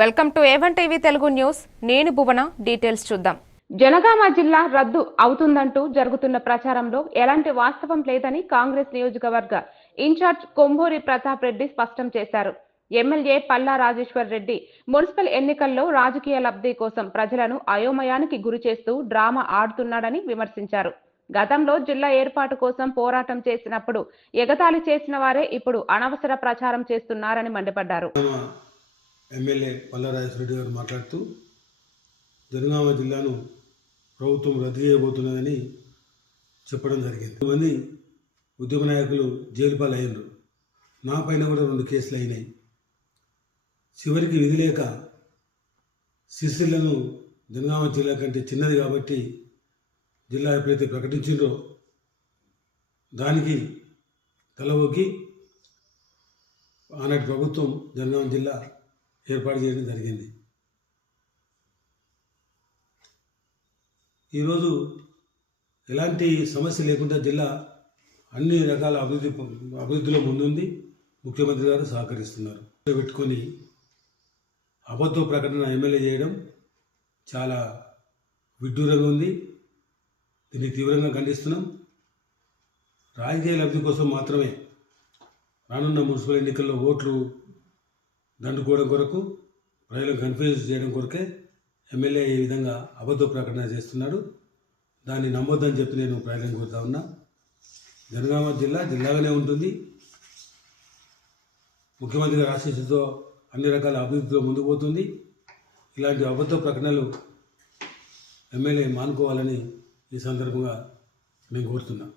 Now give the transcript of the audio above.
Welcome to A one TV Telugu news. నేను Bhuvana details చూద్దాం. జనగామ జిల్లా రద్దు అవుతుందంటూ జరుగుతున్న ప్రచారంలో ఎలాంటి వాస్తవం లేదని కాంగ్రెస్ నియోజకవర్గ ఇన్ఛార్జ్ కొంభూరి ప్రతాప్ రెడ్డి స్పష్టం చేశారు. ఎమ్మెల్యే పల్లా రాజేశ్వర్ రెడ్డి మున్సిపల్ ఎన్నికల్లో రాజకీయ లబ్ధి కోసం ప్రజలను అయోమయానికి గురి చేస్తూ డ్రామా ఆడుతున్నాడని విమర్శించారు. గతంలో జిల్లా ఏర్పాటు కోసం పోరాటం చేసినప్పుడు ఎగతాళి చేసిన వారే ఇప్పుడు అనవసర ప్రచారం చేస్తున్నారని మండిపడ్డారు. ఎమ్మెల్యే పల్లారాజేశ్వరరెడ్డి గారు మాట్లాడుతూ జనగామ జిల్లాను ప్రభుత్వం రద్దు చేయబోతున్నదని చెప్పడం జరిగింది. కొంతమంది ఉద్యమ నాయకులు జైలు పాలు నా పైన కూడా రెండు కేసులు అయినాయి. చివరికి విధి లేక సిరిసిల్లను జనగామ జిల్లా కంటే చిన్నది కాబట్టి జిల్లా ఎప్పుడైతే ప్రకటించిందో దానికి తలవొగ్గి ఆనాటి ప్రభుత్వం జనగామ జిల్లా ఏర్పాటు చేయడం జరిగింది. ఈరోజు ఎలాంటి సమస్య లేకుండా జిల్లా అన్ని రకాల అభివృద్ధి అభివృద్ధిలో ముందుంది. ముఖ్యమంత్రి గారు సహకరిస్తున్నారు. పెట్టుకొని అబద్ధ ప్రకటన ఎమ్మెల్యే చేయడం చాలా విడ్డూరంగా ఉంది. దీన్ని తీవ్రంగా ఖండిస్తున్నాం. రాజకీయ లబ్ధి కోసం మాత్రమే రానున్న మున్సిపల్ ఎన్నికల్లో ఓట్లు దండుకోవడం కొరకు ప్రజలకు కన్ఫ్యూజ్ చేయడం కొరకే ఎమ్మెల్యే ఈ విధంగా అబద్ధ ప్రకటన చేస్తున్నాడు. దాన్ని నమ్మొద్దని చెప్పి నేను ప్రయత్నం కోరుతా ఉన్నా. జనగామ జిల్లా జిల్లాగానే ఉంటుంది. ముఖ్యమంత్రి గారి ఆశీస్సుతో అన్ని రకాల అభివృద్ధిలో ముందుకు పోతుంది. ఇలాంటి అబద్ధ ప్రకటనలు ఎమ్మెల్యే మానుకోవాలని ఈ సందర్భంగా నేను కోరుతున్నా.